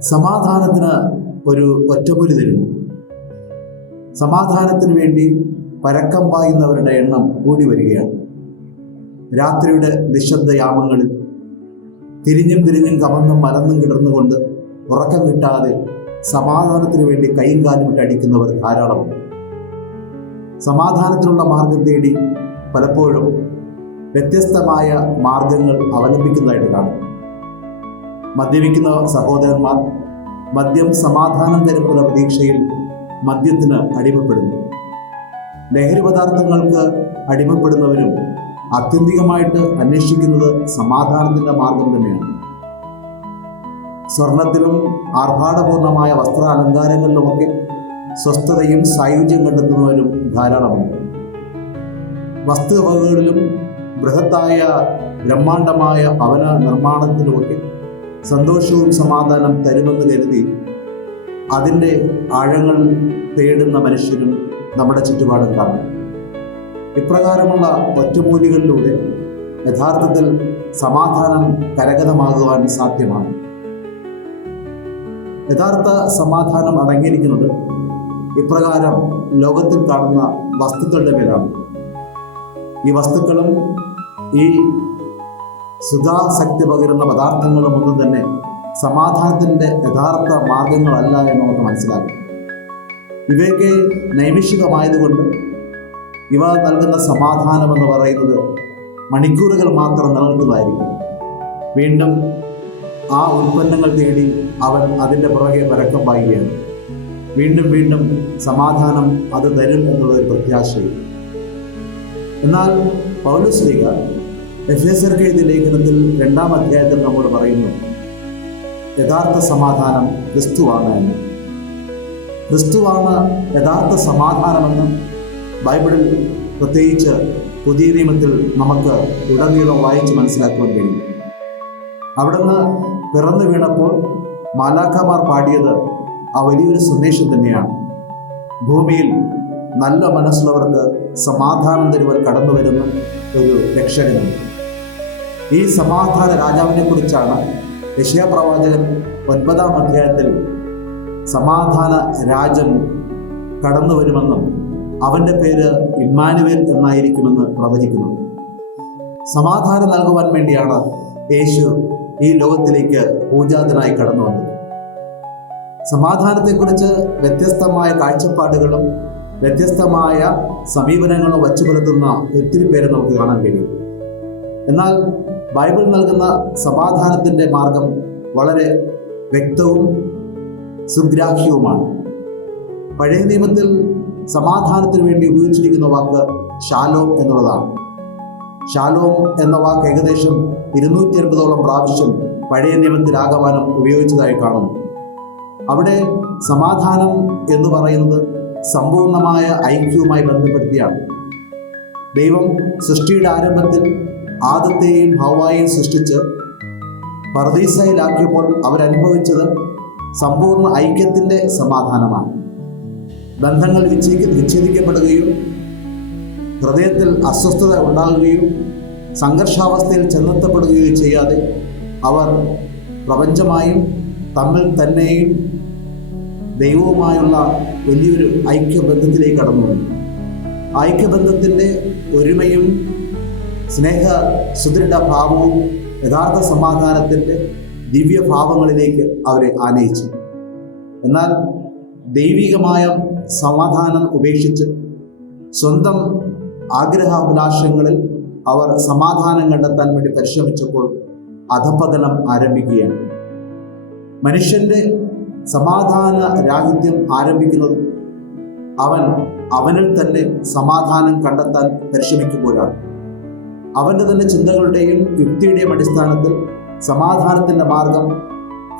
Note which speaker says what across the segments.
Speaker 1: സമാധാനത്തിന് ഒരു ഒറ്റമൂലി തരുന്നു സമാധാനത്തിന് വേണ്ടി പരക്കം പായുന്നവരുടെ എണ്ണം കൂടി വരികയാണ്. രാത്രിയുടെ നിശബ്ദ യാമങ്ങളിൽ തിരിഞ്ഞും തിരിഞ്ഞും കമന്നും മലന്നും കിടന്നുകൊണ്ട് ഉറക്കം കിട്ടാതെ സമാധാനത്തിന് വേണ്ടി കൈയും കാലും ഇട്ട് അടിക്കുന്നവർ ധാരാളമുണ്ട് സമാധാനത്തിനുള്ള മാർഗം തേടി പലപ്പോഴും വ്യത്യസ്തമായ മാർഗങ്ങൾ അവലംബിക്കുന്നതായിട്ട് കാണും. മദ്യപിക്കുന്ന സഹോദരന്മാർ മദ്യം സമാധാനം തരുമെന്ന പ്രതീക്ഷയിൽ മദ്യത്തിന് അടിമപ്പെടുന്നു. ലഹരി പദാർത്ഥങ്ങൾക്ക് അടിമപ്പെടുന്നവരും ആത്യന്തികമായിട്ട് അന്വേഷിക്കുന്നത് സമാധാനത്തിന്റെ മാർഗം തന്നെയാണ്. സ്വർണത്തിലും ആർഭാടപൂർണമായ വസ്ത്ര അലങ്കാരങ്ങളിലുമൊക്കെ സ്വസ്ഥതയും സായുജ്യം കണ്ടെത്തുന്നവരും ധാരാളമുണ്ട്. വസ്തുവകകളിലും ബൃഹത്തായ ബ്രഹ്മാണ്ഡമായ ഭവന നിർമ്മാണത്തിലുമൊക്കെ സന്തോഷവും സമാധാനം തരുമെന്ന് കരുതി അതിന്റെ ആഴങ്ങൾ തേടുന്ന മനുഷ്യരും നമ്മുടെ ചുറ്റുപാടും കാണും. ഇപ്രകാരമുള്ള ഒറ്റമൂലികളിലൂടെ യഥാർത്ഥത്തിൽ സമാധാനം കരഗതമാകുവാൻ സാധ്യമാണ്. യഥാർത്ഥ സമാധാനം അടങ്ങിയിരിക്കുന്നത് ഇപ്രകാരം ലോകത്തിൽ കാണുന്ന വസ്തുക്കളുടെ മേലാണ്. ഈ വസ്തുക്കളും ഈ സുധാശക്തി പകരുന്ന പദാർത്ഥങ്ങളും ഒന്നും തന്നെ സമാധാനത്തിന്റെ യഥാർത്ഥ മാർഗങ്ങളല്ല എന്ന് നമുക്ക് മനസ്സിലാക്കാം. ഇവയൊക്കെ നൈമിഷികമായതുകൊണ്ട് ഇവ നൽകുന്ന സമാധാനം എന്ന് പറയുന്നത് മണിക്കൂറുകൾ മാത്രം നിലനിൽക്കുന്നതായിരിക്കും. വീണ്ടും ആ ഉൽപ്പന്നങ്ങൾ തേടി അവൻ അതിന്റെ പുറകെ പരക്കം പായുകയാണ്. വീണ്ടും വീണ്ടും സമാധാനം അത് തരും എന്നുള്ളൊരു പ്രത്യാശയും. എന്നാൽ പൗലുസ്ലിക എഫ് എസ് എഴുതിയ ലേഖനത്തിൽ രണ്ടാം അധ്യായത്തിൽ നമ്മോട് പറയുന്നു യഥാർത്ഥ സമാധാനം ക്രിസ്തുവാണ് എന്ന്. ക്രിസ്തുവാണ് യഥാർത്ഥ സമാധാനമെന്ന് ബൈബിളിൽ പ്രത്യേകിച്ച് പുതിയ നിയമത്തിൽ നമുക്ക് ഉടനീളം വായിച്ച് മനസ്സിലാക്കുവാൻ കഴിയും. അവിടുന്ന് പിറന്നു വീണപ്പോൾ മാലാഖമാർ പാടിയത് ആ വലിയൊരു സന്ദേശം തന്നെയാണ്. ഭൂമിയിൽ നല്ല മനസ്സുള്ളവർക്ക് സമാധാനം തരുവാൻ കടന്നു വരുന്ന ഒരു രക്ഷകനുണ്ട് ഈ സമാധാന രാജാവിനെ കുറിച്ചാണ് യശയാപ്രവാചകൻ ഒൻപതാം അധ്യായത്തിൽ സമാധാന രാജൻ കടന്നു വരുമെന്നും അവന്റെ പേര് ഇമ്മാനുവേൽ എന്നായിരിക്കുമെന്ന് പ്രവചിക്കുന്നു. സമാധാനം നൽകുവാൻ വേണ്ടിയാണ് യേശു ഈ ലോകത്തിലേക്ക് പൂജാതനായി കടന്നു വന്നത്. സമാധാനത്തെക്കുറിച്ച് വ്യത്യസ്തമായ കാഴ്ചപ്പാടുകളും വ്യത്യസ്തമായ സമീപനങ്ങളും വച്ചു പുലർത്തുന്ന ഒത്തിരി പേരെ നമുക്ക് കാണാൻ കഴിയും. എന്നാൽ ബൈബിൾ നൽകുന്ന സമാധാനത്തിന്റെ മാർഗം വളരെ വ്യക്തവും സുഗ്രാഹ്യവുമാണ്. പഴയ നിയമത്തിൽ സമാധാനത്തിന് വേണ്ടി ഉപയോഗിച്ചിരിക്കുന്ന വാക്ക് ഷാലോം എന്നുള്ളതാണ്. ഷാലോം എന്ന വാക്ക് ഏകദേശം ഇരുന്നൂറ്റി അൻപതോളം പ്രാവശ്യം പഴയ നിയമത്തിൽ ആഗമനം ഉപയോഗിച്ചതായി കാണുന്നു. അവിടെ സമാധാനം എന്ന് പറയുന്നത് സമ്പൂർണമായ ഐക്യവുമായി ബന്ധപ്പെടുത്തിയാണ്. ദൈവം സൃഷ്ടിയുടെ ആരംഭത്തിൽ ആദത്തെയും ഹവായെയും സൃഷ്ടിച്ച് പർദീസയിലാക്കിയപ്പോൾ അവരനുഭവിച്ചത് സമ്പൂർണ ഐക്യത്തിന്റെ സമാധാനമാണ്. ബന്ധങ്ങൾ വിച്ഛേദി വിച്ഛേദിക്കപ്പെടുകയും ഹൃദയത്തിൽ അസ്വസ്ഥത ഉണ്ടാകുകയും സംഘർഷാവസ്ഥയിൽ ചെന്നെത്തപ്പെടുകയും ചെയ്യാതെ അവർ പ്രപഞ്ചമായും തമ്മിൽ തന്നെയും ദൈവവുമായുള്ള വലിയൊരു ഐക്യബന്ധത്തിലേക്ക് കടന്നു. ഐക്യബന്ധത്തിന്റെ ഒരുമയും സ്നേഹ സുദൃഢ ഭാവവും യഥാർത്ഥ സമാധാനത്തിന്റെ ദിവ്യഭാവങ്ങളിലേക്ക് അവരെ ആനയിച്ചു. എന്നാൽ ദൈവികമായ സമാധാനം ഉപേക്ഷിച്ച് സ്വന്തം ആഗ്രഹാഭിലാഷങ്ങളിൽ അവർ സമാധാനം കണ്ടെത്താൻ വേണ്ടി പരിശ്രമിച്ചപ്പോൾ അധപതനം ആരംഭിക്കുകയാണ്. മനുഷ്യന്റെ സമാധാന രാഹിത്യം ആരംഭിക്കുന്നത് അവൻ അവനിൽ തന്നെ സമാധാനം കണ്ടെത്താൻ പരിശ്രമിക്കുമ്പോഴാണ്. അവന്റെ തന്നെ ചിന്തകളുടെയും യുക്തിയുടെയും അടിസ്ഥാനത്തിൽ സമാധാനത്തിന്റെ മാർഗം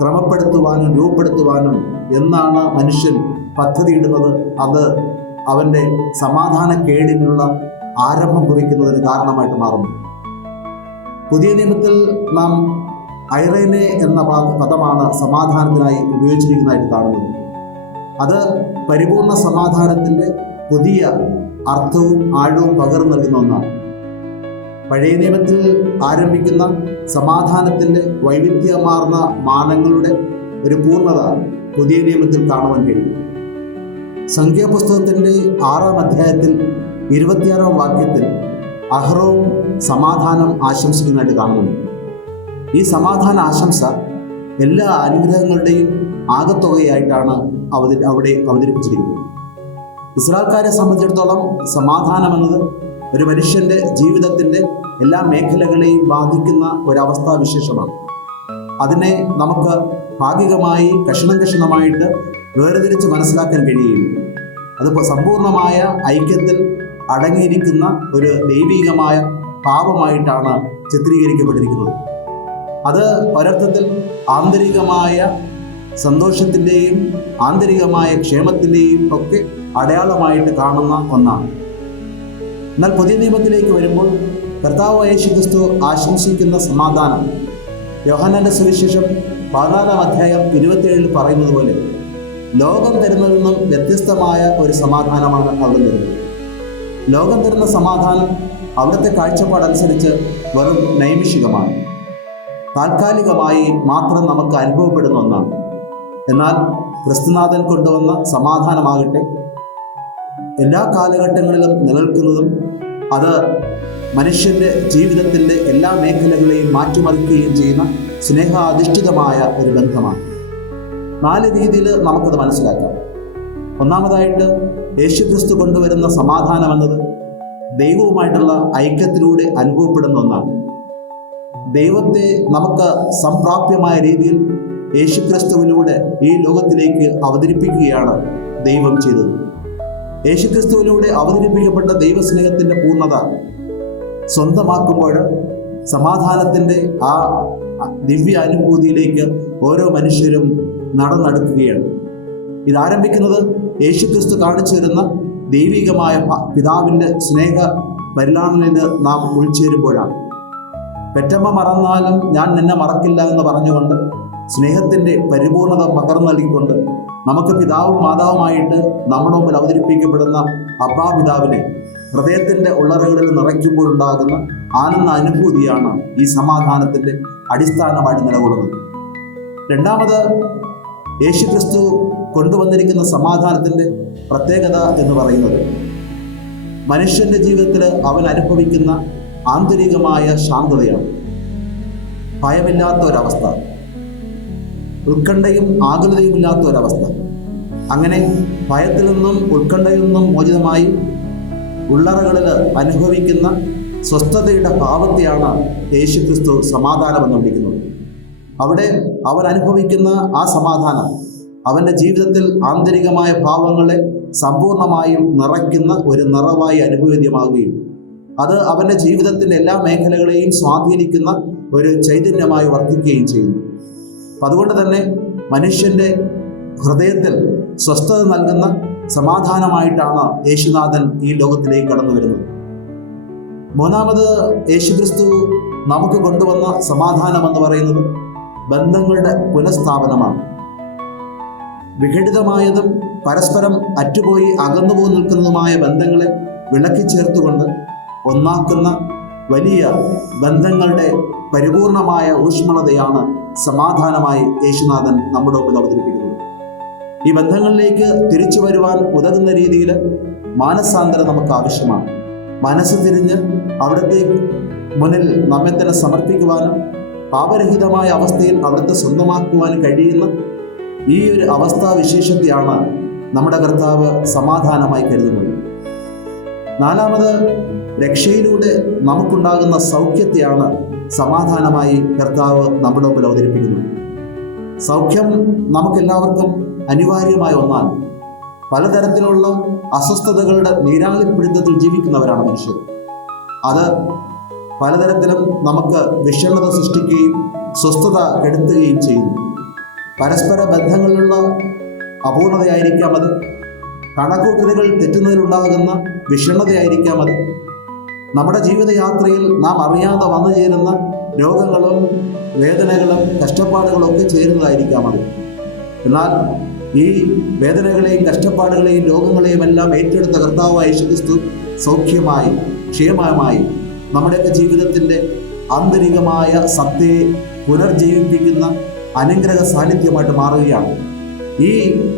Speaker 1: ക്രമപ്പെടുത്തുവാനും രൂപപ്പെടുത്തുവാനും എന്നാണ് മനുഷ്യൻ പദ്ധതിയിടുന്നത്. അത് അവന്റെ സമാധാന കേടിനുള്ള ആരംഭം കുറിക്കുന്നതിന് കാരണമായിട്ട് മാറുന്നു. പുതിയ നിയമത്തിൽ നാം ഐറേനെ എന്ന പദമാണ് സമാധാനത്തിനായി ഉപയോഗിച്ചിരിക്കുന്നതായിട്ട് കാണുന്നത്. അത് പരിപൂർണ സമാധാനത്തിന്റെ പുതിയ അർത്ഥവും ആഴവും പകർന്നു നൽകുന്ന ഒന്നാണ്. പഴയ നിയമത്തിൽ ആരംഭിക്കുന്ന സമാധാനത്തിന്റെ വൈവിധ്യമാർന്ന മാനങ്ങളുടെ ഒരു പൂർണത പുതിയ നിയമത്തിൽ കാണുവാൻ കഴിയും. സംഖ്യാപുസ്തകത്തിന്റെ ആറാം അധ്യായത്തിൽ ഇരുപത്തിയാറാം വാക്യത്തിൽ അഹ്റവും സമാധാനം ആശംസിക്കുന്നതായിട്ട് കാണുന്നു. ഈ സമാധാന ആശംസ എല്ലാ അനുഗ്രഹങ്ങളുടെയും ആകത്തുകയായിട്ടാണ് അവതരി അവിടെ അവതരിപ്പിച്ചിരിക്കുന്നത്. ഇസ്രായേൽക്കാരെ സംബന്ധിച്ചിടത്തോളം സമാധാനം എന്നത് ഒരു മനുഷ്യന്റെ ജീവിതത്തിന്റെ എല്ലാ മേഖലകളെയും ബാധിക്കുന്ന ഒരവസ്ഥാ വിശേഷമാണ്. അതിനെ നമുക്ക് ഭാഗികമായി കഷണം കഷണമായിട്ട് വേർതിരിച്ച് മനസ്സിലാക്കാൻ കഴിയില്ല അതിപ്പോൾ സമ്പൂർണമായ ഐക്യത്തിൽ അടങ്ങിയിരിക്കുന്ന ഒരു ദൈവികമായ പാപമായിട്ടാണ് ചിത്രീകരിക്കപ്പെട്ടിരിക്കുന്നത്. അത് ഒരർത്ഥത്തിൽ ആന്തരികമായ സന്തോഷത്തിന്റെയും ആന്തരികമായ ക്ഷേമത്തിന്റെയും ഒക്കെ അടയാളമായിട്ട് കാണുന്ന ഒന്നാണ്. എന്നാൽ പുതിയ നിയമത്തിലേക്ക് വരുമ്പോൾ കർത്താവ് യേശു ക്രിസ്തു ആശംസിക്കുന്ന സമാധാനം. യോഹന്നാന്റെ സുവിശേഷം പതിനാലാം അധ്യായം ഇരുപത്തിയേഴിൽ പറയുന്നത് പോലെ ലോകം തരുന്നതിൽ നിന്നും വ്യത്യസ്തമായ ഒരു സമാധാനമാണ് അവിടെ തരുന്നത് ലോകം തരുന്ന സമാധാനം അവിടുത്തെ കാഴ്ചപ്പാടനുസരിച്ച് വെറും നൈമിഷികമാണ്. താൽക്കാലികമായി മാത്രം നമുക്ക് അനുഭവപ്പെടുന്ന ഒന്നാണ്. എന്നാൽ ക്രിസ്തുനാഥൻ കൊണ്ടുവന്ന സമാധാനമാകട്ടെ എല്ലാ കാലഘട്ടങ്ങളിലും നിലനിൽക്കുന്നതും അത് മനുഷ്യന്റെ ജീവിതത്തിന്റെ എല്ലാ മേഖലകളെയും മാറ്റിമറിക്കുകയും ചെയ്യുന്ന സ്നേഹാധിഷ്ഠിതമായ ഒരു ബന്ധമാണ്. നാല് രീതിയിൽ നമുക്കത് മനസ്സിലാക്കാം. ഒന്നാമതായിട്ട് യേശുക്രിസ്തു കൊണ്ടുവരുന്ന സമാധാനം എന്നത് ദൈവവുമായിട്ടുള്ള ഐക്യത്തിലൂടെ അനുഭവപ്പെടുന്ന ഒന്നാണ്. ദൈവത്തെ നമുക്ക് സംപ്രാപ്യമായ രീതിയിൽ യേശുക്രിസ്തുവിലൂടെ ഈ ലോകത്തിലേക്ക് അവതരിപ്പിക്കുകയാണ് ദൈവം ചെയ്തത്. യേശുക്രിസ്തുവിലൂടെ അവതരിപ്പിക്കപ്പെട്ട ദൈവസ്നേഹത്തിന്റെ പൂർണത സ്വന്തമാക്കുമ്പോൾ സമാധാനത്തിന്റെ ആ ദിവ്യ അനുഭൂതിയിലേക്ക് ഓരോ മനുഷ്യരും നടന്നെടുക്കുകയാണ്. ഇതാരംഭിക്കുന്നത് യേശുക്രിസ്തു കാണിച്ചു തരുന്ന ദൈവികമായ പിതാവിന്റെ സ്നേഹ പരിലാണനിൽ നാം ഉൾച്ചേരുമ്പോഴാണ്. പെറ്റമ്മ മറന്നാലും ഞാൻ നിന്നെ മറക്കില്ല എന്ന് പറഞ്ഞുകൊണ്ട് സ്നേഹത്തിന്റെ പരിപൂർണത പകർന്നു നൽകിക്കൊണ്ട് നമുക്ക് പിതാവും മാതാവുമായിട്ട് നമ്മുടെ മുമ്പിൽ അവതരിപ്പിക്കപ്പെടുന്ന അബ്ബാ പിതാവിനെ ഹൃദയത്തിന്റെ ഉള്ളറകളിൽ നിറയ്ക്കുമ്പോഴുണ്ടാകുന്ന ആനന്ദ അനുഭൂതിയാണ് ഈ സമാധാനത്തിന്റെ അടിസ്ഥാനമായിട്ട് നിലകൊള്ളുന്നത്. രണ്ടാമത് യേശുക്രിസ്തു കൊണ്ടുവന്നിരിക്കുന്ന സമാധാനത്തിന്റെ പ്രത്യേകത എന്ന് പറയുന്നത് മനുഷ്യന്റെ ജീവിതത്തിൽ അവൻ അനുഭവിക്കുന്ന ആന്തരികമായ ശാന്തതയാണ്. ഭയമില്ലാത്ത ഒരവസ്ഥ. ഉത്കണ്ഠയും ആകുലതയും ഇല്ലാത്ത ഒരവസ്ഥ അങ്ങനെ ഭയത്തിൽ നിന്നും ഉത്കണ്ഠയിൽ നിന്നും മോചിതമായി ഉള്ളറകളിൽ അനുഭവിക്കുന്ന സ്വസ്ഥതയുടെ ഭാവത്തെയാണ് യേശുക്രിസ്തു സമാധാനം എന്ന് വിളിക്കുന്നത്. അവിടെ അവൻ അനുഭവിക്കുന്ന ആ സമാധാനം അവന്റെ ജീവിതത്തിൽ ആന്തരികമായ ഭാവങ്ങളെ സമ്പൂർണമായും നിറയ്ക്കുന്ന ഒരു നിറവായി അനുഭവിതമാകുകയും അത് അവന്റെ ജീവിതത്തിന്റെ എല്ലാ മേഖലകളെയും സ്വാധീനിക്കുന്ന ഒരു ചൈതന്യമായി വർദ്ധിക്കുകയും ചെയ്യുന്നു. അപ്പം അതുകൊണ്ട് തന്നെ മനുഷ്യന്റെ ഹൃദയത്തിൽ സ്വസ്ഥത നൽകുന്ന സമാധാനമായിട്ടാണ് യേശുനാഥൻ ഈ ലോകത്തിലേക്ക് കടന്നു വരുന്നത്. മൂന്നാമത് യേശുക്രിസ്തു നമുക്ക് കൊണ്ടുവന്ന സമാധാനം എന്ന് പറയുന്നത് ബന്ധങ്ങളുടെ പുനഃസ്ഥാപനമാണ്. വിഘടിതമായതും പരസ്പരം അറ്റുപോയി അകന്നുപോയി നിൽക്കുന്നതുമായ ബന്ധങ്ങളെ വിളക്കി ചേർത്തുകൊണ്ട് ഒന്നാക്കുന്ന വലിയ ബന്ധങ്ങളുടെ പരിപൂർണമായ ഊഷ്മളതയാണ് സമാധാനമായി യേശുനാഥൻ നമ്മുടെ മുമ്പിൽ അവതരിപ്പിക്കുന്നത്. ഈ ബന്ധങ്ങളിലേക്ക് തിരിച്ചു വരുവാൻ ഉതകുന്ന രീതിയിൽ മാനസാന്തരം നമുക്ക് ആവശ്യമാണ്. മനസ്സ് തിരിഞ്ഞ് അവിടുത്തെ മുന്നിൽ നമ്മെ തന്നെ സമർപ്പിക്കുവാനും പാപരഹിതമായ അവസ്ഥയിൽ അവിടുത്തെ സ്വന്തമാക്കുവാനും കഴിയുന്ന ഈ ഒരു അവസ്ഥാവിശേഷത്തെയാണ് നമ്മുടെ കർത്താവ് സമാധാനമായി കരുതുന്നത്. നാലാമത് രക്ഷയിലൂടെ നമുക്കുണ്ടാകുന്ന സൗഖ്യത്തെയാണ് സമാധാനമായി കർത്താവ് നമ്മുടെ മുമ്പിൽ അവതരിപ്പിക്കുന്നത്. സൗഖ്യം നമുക്കെല്ലാവർക്കും അനിവാര്യമായ ഒന്നാണ് പലതരത്തിലുള്ള അസ്വസ്ഥതകളുടെ നീരാളിപ്പിടുത്തത്തിൽ ജീവിക്കുന്നവരാണ് മനുഷ്യർ. അത് പലതരത്തിലും നമുക്ക് വിഷമത സൃഷ്ടിക്കുകയും സ്വസ്ഥത കെടുത്തുകയും ചെയ്യുന്നു. പരസ്പര ബന്ധങ്ങളിലുള്ള അപൂർണതയായിരിക്കാം അത്. കണക്കൂട്ടലുകൾ തെറ്റുന്നതിലുണ്ടാകുന്ന വിഷണ്ണതയായിരിക്കാം അത്. നമ്മുടെ ജീവിതയാത്രയിൽ നാം അറിയാതെ വന്നു ചേരുന്ന രോഗങ്ങളും വേദനകളും കഷ്ടപ്പാടുകളും ഒക്കെ ചേരുന്നതായിരിക്കാം അത്. എന്നാൽ ഈ വേദനകളെയും കഷ്ടപ്പാടുകളെയും രോഗങ്ങളെയും എല്ലാം ഏറ്റെടുത്ത കർത്താവായ യേശുക്രിസ്തു സൗഖ്യമായി ക്ഷേമമായി നമ്മുടെയൊക്കെ ജീവിതത്തിന്റെ ആന്തരികമായ സത്യയെ പുനർജീവിപ്പിക്കുന്ന അനുഗ്രഹ സാന്നിധ്യമായിട്ട് മാറുകയാണ്. ഈ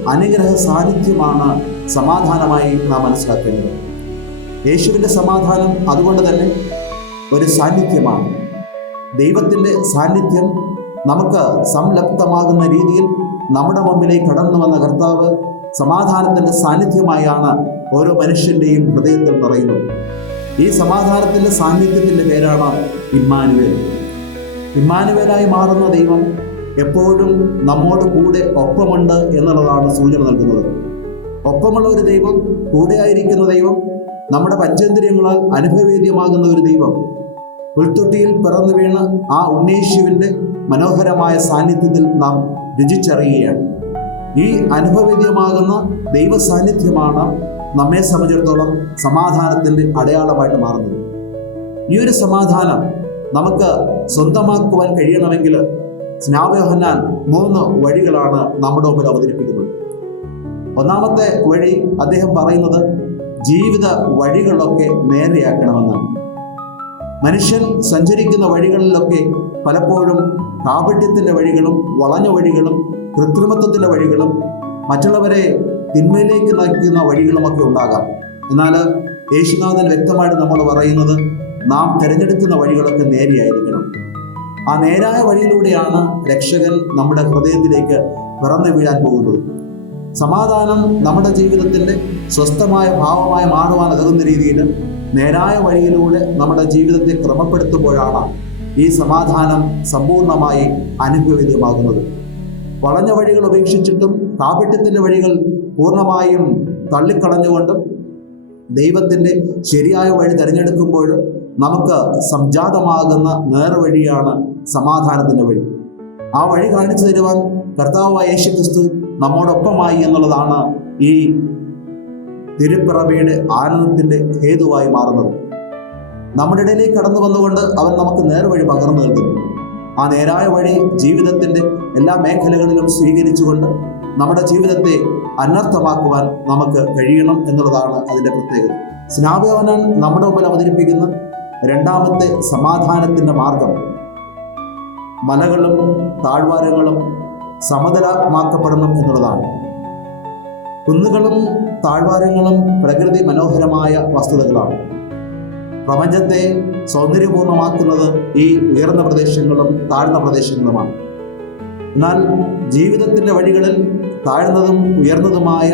Speaker 1: അനുഗ്രഹ സാന്നിധ്യമാണ് സമാധാനമായി നാം മനസ്സിലാക്കേണ്ടത്. യേശുവിന്റെ സമാധാനം അതുകൊണ്ട് തന്നെ ഒരു സാന്നിധ്യമാണ്. ദൈവത്തിന്റെ സാന്നിധ്യം നമുക്ക് സംലപ്തമാകുന്ന രീതിയിൽ നമ്മുടെ മുമ്പിലേക്ക് കടന്നു വന്ന കർത്താവ് സമാധാനത്തിന്റെ സാന്നിധ്യമായാണ് ഓരോ മനുഷ്യന്റെയും ഹൃദയത്തിൽ നിറയുന്നത്. ഈ സമാധാനത്തിന്റെ സാന്നിധ്യത്തിന്റെ പേരാണ് ഇമ്മാനുവേൽ. ഇമ്മാനുവേലായി മാറുന്ന ദൈവം എപ്പോഴും നമ്മോട് കൂടെ ഒപ്പമുണ്ട് എന്നുള്ളതാണ് സൂചന നൽകുന്നത്. ഒപ്പമുള്ള ഒരു ദൈവം കൂടെയായിരിക്കുന്ന ദൈവം നമ്മുടെ പഞ്ചേന്ദ്രിയങ്ങളാൽ അനുഭവേദ്യമാകുന്ന ഒരു ദൈവം. പുൽത്തൊട്ടിയിൽ പിറന്നു വീണ ആ ഉണ്ണീശുവിന്റെ മനോഹരമായ സാന്നിധ്യത്തിൽ നാം രുചിച്ചറിയുകയാണ്. ഈ അനുഭവേദ്യമാകുന്ന ദൈവ സാന്നിധ്യമാണ് നമ്മെ സംബന്ധിച്ചിടത്തോളം സമാധാനത്തിന്റെ അടയാളമായിട്ട് മാറുന്നത്. ഈ ഒരു സമാധാനം നമുക്ക് സ്വന്തമാക്കുവാൻ കഴിയണമെങ്കിൽ സ്നാപയോഹന്നാൻ മൂന്ന് വഴികളാണ് നമ്മുടെ മുമ്പിൽ അവതരിപ്പിക്കുന്നത്. ഒന്നാമത്തെ വഴി അദ്ദേഹം പറയുന്നത് ജീവിത വഴികളൊക്കെ നേരെയാക്കണമെന്നാണ് മനുഷ്യൻ സഞ്ചരിക്കുന്ന വഴികളിലൊക്കെ പലപ്പോഴും കാപട്യത്തിന്റെ വഴികളും വളഞ്ഞ വഴികളും കൃത്രിമത്വത്തിന്റെ വഴികളും മറ്റുള്ളവരെ തിന്മയിലേക്ക് നയിക്കുന്ന വഴികളുമൊക്കെ ഉണ്ടാകാം. എന്നാൽ യേശുനാഥൻ വ്യക്തമായിട്ട് നമ്മൾ പറയുന്നത് നാം തിരഞ്ഞെടുക്കുന്ന വഴികളൊക്കെ നേരെയായിരിക്കണം. ആ നേരായ വഴിയിലൂടെയാണ് രക്ഷകൻ നമ്മുടെ ഹൃദയത്തിലേക്ക് പിറന്നു വീഴാൻ പോകുന്നത്. സമാധാനം നമ്മുടെ ജീവിതത്തിന്റെ സ്വസ്ഥമായ ഭാവമായി മാറുവാൻ ഉതകുന്ന രീതിയിൽ നേരായ വഴിയിലൂടെ നമ്മുടെ ജീവിതത്തെ ക്രമപ്പെടുത്തുമ്പോഴാണ് ഈ സമാധാനം സമ്പൂർണമായി അനുഭവിതമാകുന്നത്. വളഞ്ഞ വഴികൾ ഉപേക്ഷിച്ചിട്ടും കാപട്യത്തിന്റെ വഴികൾ പൂർണമായും തള്ളിക്കളഞ്ഞുകൊണ്ടും ദൈവത്തിന്റെ ശരിയായ വഴി തിരഞ്ഞെടുക്കുമ്പോൾ നമുക്ക് സംജാതമാകുന്ന നേർവഴിയാണ് സമാധാനത്തിന്റെ വഴി. ആ വഴി കാണിച്ചു തരുവാൻ കർത്താവായ യേശു ക്രിസ്തു നമ്മോടൊപ്പമായി എന്നുള്ളതാണ് ഈ തിരുപ്പിറവിയുടെ ആനന്ദത്തിന്റെ ഹേതുവായി മാറുന്നത്. നമ്മുടെ ഇടയിലേക്ക് കടന്നു വന്നുകൊണ്ട് അവൻ നമുക്ക് നേർവഴി പകർന്നു നൽകുന്നു. ആ നേരായ വഴി ജീവിതത്തിന്റെ എല്ലാ മേഖലകളിലും സ്വീകരിച്ചുകൊണ്ട് നമ്മുടെ ജീവിതത്തെ അനർത്ഥമാക്കുവാൻ നമുക്ക് കഴിയണം എന്നുള്ളതാണ് അതിന്റെ പ്രത്യേകത. സ്നാപകവനാൻ നമ്മുടെ മുമ്പിൽ അവതരിപ്പിക്കുന്ന രണ്ടാമത്തെ സമാധാനത്തിന്റെ മാർഗം. മലകളും താഴ്വാരങ്ങളും സമതലമാക്കപ്പെടണം എന്നുള്ളതാണ്. കുന്നുകളും താഴ്വാരങ്ങളും പ്രകൃതി മനോഹരമായ വസ്തുതകളാണ്. പ്രപഞ്ചത്തെ സൗന്ദര്യപൂർണമാക്കുന്നത് ഈ ഉയർന്ന പ്രദേശങ്ങളും താഴ്ന്ന പ്രദേശങ്ങളുമാണ്. എന്നാൽ ജീവിതത്തിന്റെ വഴികളിൽ താഴ്ന്നതും ഉയർന്നതുമായ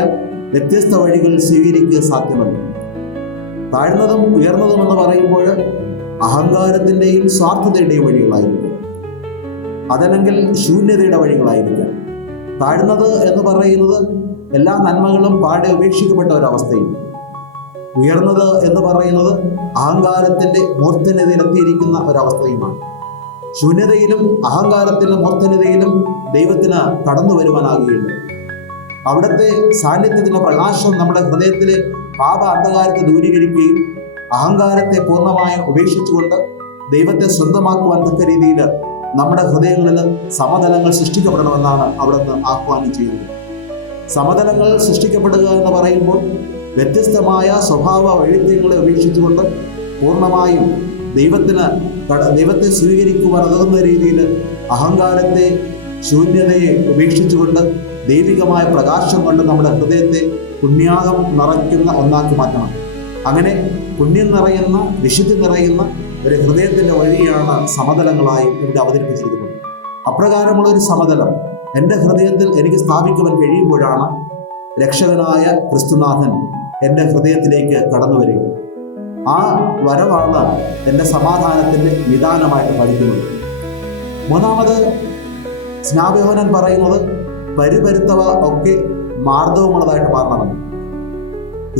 Speaker 1: വ്യത്യസ്ത വഴികൾ സ്വീകരിക്കുക സാധ്യമല്ല. താഴ്ന്നതും ഉയർന്നതും എന്ന് പറയുമ്പോൾ അഹങ്കാരത്തിന്റെയും സ്വാർത്ഥതയുടെയും വഴികളായിരിക്കും. അതല്ലെങ്കിൽ ശൂന്യതയുടെ വഴികളായിരിക്കാം. താഴ്ന്നത് എന്ന് പറയുന്നത് എല്ലാ നന്മകളും പാടെ ഉപേക്ഷിക്കപ്പെട്ട ഒരവസ്ഥയും ഉയർന്നത് എന്ന് പറയുന്നത് അഹങ്കാരത്തിന്റെ മൂർത്തനതയിലെത്തിയിരിക്കുന്ന ഒരവസ്ഥയുമാണ് ശൂന്യതയിലും അഹങ്കാരത്തിന്റെ മൂർത്തനതയിലും ദൈവത്തിന് കടന്നു വരുവാനാകുകയുണ്ട് അവിടുത്തെ സാന്നിധ്യത്തിന്റെ പ്രകാശം നമ്മുടെ ഹൃദയത്തിലെ പാപ അന്ധകാരത്തെ ദൂരീകരിക്കുകയും അഹങ്കാരത്തെ പൂർണമായും ഉപേക്ഷിച്ചുകൊണ്ട് ദൈവത്തെ സ്വന്തമാക്കുവാൻ തക്ക രീതിയിൽ നമ്മുടെ ഹൃദയങ്ങളിൽ സമതലങ്ങൾ സൃഷ്ടിക്കപ്പെടണമെന്നാണ് അവിടുന്ന് ആഹ്വാനം ചെയ്യുന്നത്. സമതലങ്ങൾ സൃഷ്ടിക്കപ്പെടുക എന്ന് പറയുമ്പോൾ വ്യത്യസ്തമായ സ്വഭാവ വൈവിധ്യങ്ങളെ ഉപേക്ഷിച്ചുകൊണ്ട് പൂർണമായും ദൈവത്തിന് ദൈവത്തെ സ്വീകരിക്കുവാൻ ഉതകുന്ന രീതിയിൽ അഹങ്കാരത്തെ ശൂന്യതയെ ഉപേക്ഷിച്ചുകൊണ്ട് ദൈവികമായ പ്രകാശം കൊണ്ട് നമ്മുടെ ഹൃദയത്തെ പുണ്യാകം നിറയ്ക്കുന്ന ഒന്നാക്കി മാറ്റണം. അങ്ങനെ പുണ്യം നിറയുന്ന വിശുദ്ധി നിറയുന്ന ഒരു ഹൃദയത്തിന്റെ വഴിയാണ് സമതലങ്ങളായി ഇവിടെ അവതരിപ്പിച്ചിരിക്കുന്നത് അപ്രകാരമുള്ള ഒരു സമതലം എന്റെ ഹൃദയത്തിൽ എനിക്ക് സ്ഥാപിക്കുവാൻ കഴിയുമ്പോഴാണ് രക്ഷകനായ ക്രിസ്തുനാഥൻ എന്റെ ഹൃദയത്തിലേക്ക് കടന്നു വരിക. ആ വരവാണ് എന്റെ സമാധാനത്തിന്റെ വിധാനമായിട്ട് പഠിക്കുന്നത്. മൂന്നാമത് സ്നാപയോഹനൻ പറയുന്നത് പരിപരുത്തവ ഒക്കെ മാർദ്ദവമുള്ളതായിട്ട് മാറണമെന്ന്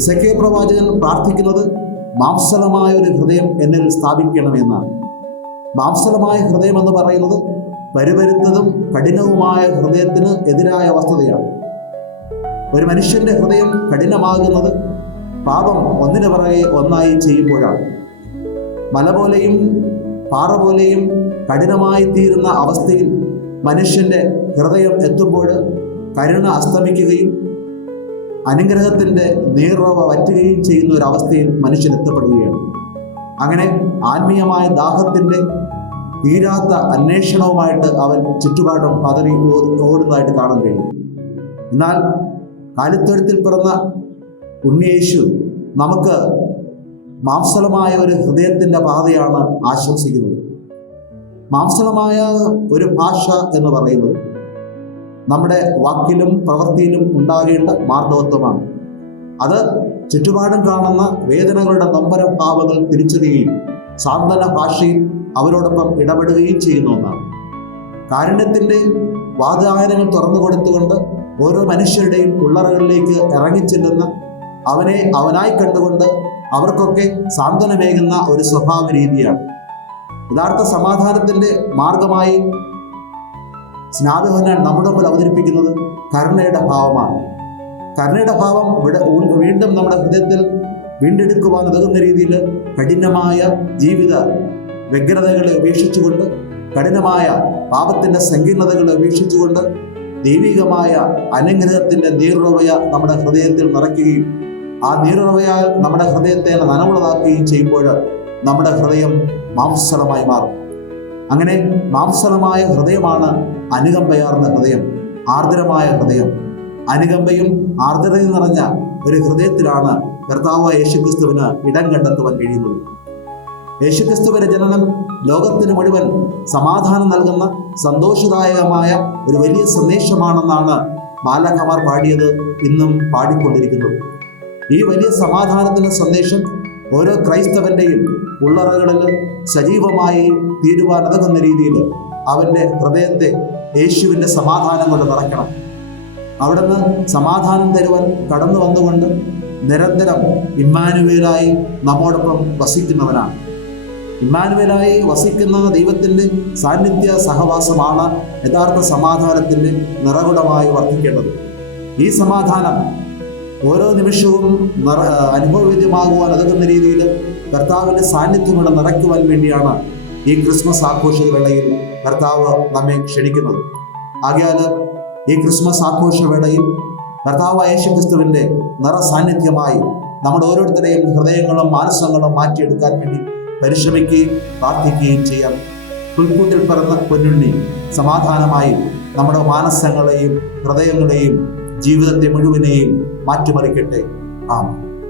Speaker 1: സഖ്യ പ്രവാചകൻ പ്രാർത്ഥിക്കുന്നത് മാംസലമായ ഒരു ഹൃദയം എന്നിൽ സ്ഥാപിക്കണമെന്നാണ് മാംസലമായ ഹൃദയം എന്ന് പറയുന്നത് പരിപരുത്തതും കഠിനവുമായ ഹൃദയത്തിന് എതിരായ വസ്തുതയാണ്. ഒരു മനുഷ്യന്റെ ഹൃദയം കഠിനമാകുന്നത് പാപം ഒന്നിനു പിറകെ ഒന്നായി ചെയ്യുമ്പോഴാണ്. മല പോലെയും പാറ പോലെയും കഠിനമായി തീരുന്ന അവസ്ഥയിൽ മനുഷ്യന്റെ ഹൃദയം എത്തുമ്പോൾ കരുണ അസ്തമിക്കുകയും അനുഗ്രഹത്തിന്റെ നീർറവ വറ്റുകയും ചെയ്യുന്ന ഒരു അവസ്ഥയിൽ മനുഷ്യൻ എത്തപ്പെടുകയാണ്. അങ്ങനെ ആത്മീയമായ ദാഹത്തിന്റെ തീരാത്ത അന്വേഷണവുമായിട്ട് അവൻ ചുറ്റുപാടും പതറി ഓടുന്നതായിട്ട് കാണാൻ കഴിയും. എന്നാൽ കാലിത്തൊഴുത്തിൽ പിറന്ന ഉണ്ണിയേശു നമുക്ക് മാംസലമായ ഒരു ഹൃദയത്തിന്റെ പാതയാണ് ആശംസിക്കുന്നത് മാംസലമായ ഒരു ഭാഷ എന്ന് പറയുന്നത് നമ്മുടെ വാക്കിലും പ്രവൃത്തിയിലും ഉണ്ടാകേണ്ട മാർദ്ദവത്വമാണ് അത് ചുറ്റുപാടും കാണുന്ന വേദനകളുടെ നൊമ്പര ഭാവങ്ങൾ തിരിച്ചറിയുകയും സാന്ത്വന ഭാഷയിൽ അവരോടൊപ്പം ഇടപെടുകയും ചെയ്യുന്ന ഒന്നാണ്. കാരുണ്യത്തിന്റെ വാതായനങ്ങൾ തുറന്നു കൊടുത്തുകൊണ്ട് ഓരോ മനുഷ്യരുടെയും ഉള്ളറകളിലേക്ക് ഇറങ്ങിച്ചെല്ലുന്ന അവനെ അവനായി കണ്ടുകൊണ്ട് അവർക്കൊക്കെ സാന്ത്വനമേകുന്ന ഒരു സ്വഭാവ രീതിയാണ് യഥാർത്ഥ സമാധാനത്തിന്റെ മാർഗമായി സ്നാപകനാൻ നമ്മുടെ മുമ്പിൽ അവതരിപ്പിക്കുന്നത്. കരുണയുടെ ഭാവമാണ്. കരുണയുടെ ഭാവം വീണ്ടും നമ്മുടെ ഹൃദയത്തിൽ വീണ്ടെടുക്കുവാൻ ഉതകുന്ന രീതിയിൽ കഠിനമായ ജീവിത വ്യഗ്രതകളെ ഉപേക്ഷിച്ചുകൊണ്ട് കഠിനമായ പാപത്തിന്റെ സങ്കീർണതകളെ ഉപേക്ഷിച്ചുകൊണ്ട് ദൈവികമായ അനുഗ്രഹത്തിന്റെ നീറുറവയ നമ്മുടെ ഹൃദയത്തിൽ നിറയ്ക്കുകയും ആ നീറുറവയാൽ നമ്മുടെ ഹൃദയത്തെ നനവുള്ളതാക്കുകയും ചെയ്യുമ്പോൾ നമ്മുടെ ഹൃദയം മാംസളമായി മാറും. അങ്ങനെ മാംസലമായ ഹൃദയമാണ് അനുകമ്പയാർന്ന ഹൃദയം ആർദ്രമായ ഹൃദയം. അനുകമ്പയും ആർദ്രതയും നിറഞ്ഞ ഒരു ഹൃദയത്തിലാണ് കർത്താവ് യേശുക്രിസ്തുവിന് ഇടം കണ്ടെത്തുവാൻ കഴിയുന്നത്. യേശുക്രിസ്തുവിന്റെ ജനനം ലോകത്തിന് മുഴുവൻ സമാധാനം നൽകുന്ന സന്തോഷദായകമായ ഒരു വലിയ സന്ദേശമാണെന്നാണ് ബാലകമാർ പാടിയത് ഇന്നും പാടിക്കൊണ്ടിരിക്കുന്നത്. ഈ വലിയ സമാധാനത്തിന്റെ സന്ദേശം ഓരോ ക്രൈസ്തവന്റെയും ഉള്ളറകളിൽ സജീവമായി തീരുവാൻ ഇറങ്ങുന്ന രീതിയിൽ അവന്റെ ഹൃദയത്തെ യേശുവിന്റെ സമാധാനം കൊണ്ട് നിറയ്ക്കണം. അവിടുന്ന് സമാധാനം തരുവാൻ കടന്നു വന്നുകൊണ്ട് നിരന്തരം ഇമ്മാനുവേലായി നമ്മോടൊപ്പം വസിക്കുന്നവനാണ്. ഇമ്മാനുവേലായി വസിക്കുന്ന ദൈവത്തിന്റെ സാന്നിധ്യ സഹവാസമാണ് യഥാർത്ഥ സമാധാനത്തിന്റെ നിറകുടമായി വർദ്ധിക്കേണ്ടത് ഈ സമാധാനം ഓരോ നിമിഷവും നിറ അനുഭവവേദ്യമാകുവാൻ അതകുന്ന രീതിയിൽ കർത്താവിന്റെ സാന്നിധ്യം ഇവിടെ നിറയ്ക്കുവാൻ വേണ്ടിയാണ് ഈ ക്രിസ്മസ് ആഘോഷ വേളയിൽ കർത്താവ് നമ്മെ ക്ഷണിക്കുന്നത്. ആകയാൽ ഈ ക്രിസ്മസ് ആഘോഷ വേളയിൽ കർത്താവ് യേശുക്രിസ്തുവിന്റെ നിറ സാന്നിധ്യമായി നമ്മുടെ ഓരോരുത്തരുടെയും ഹൃദയങ്ങളും മാനസങ്ങളും മാറ്റിയെടുക്കാൻ വേണ്ടി പരിശ്രമിക്കുകയും പ്രാർത്ഥിക്കുകയും ചെയ്യാം. പുൽക്കൂട്ടിൽ പിറന്ന പൊന്നുണ്ണി സമാധാനമായി നമ്മുടെ മാനസങ്ങളെയും ഹൃദയങ്ങളെയും ജീവിതത്തെ മുഴുവനെയും மாற்றி மறிக்கட்டே ஆமாம்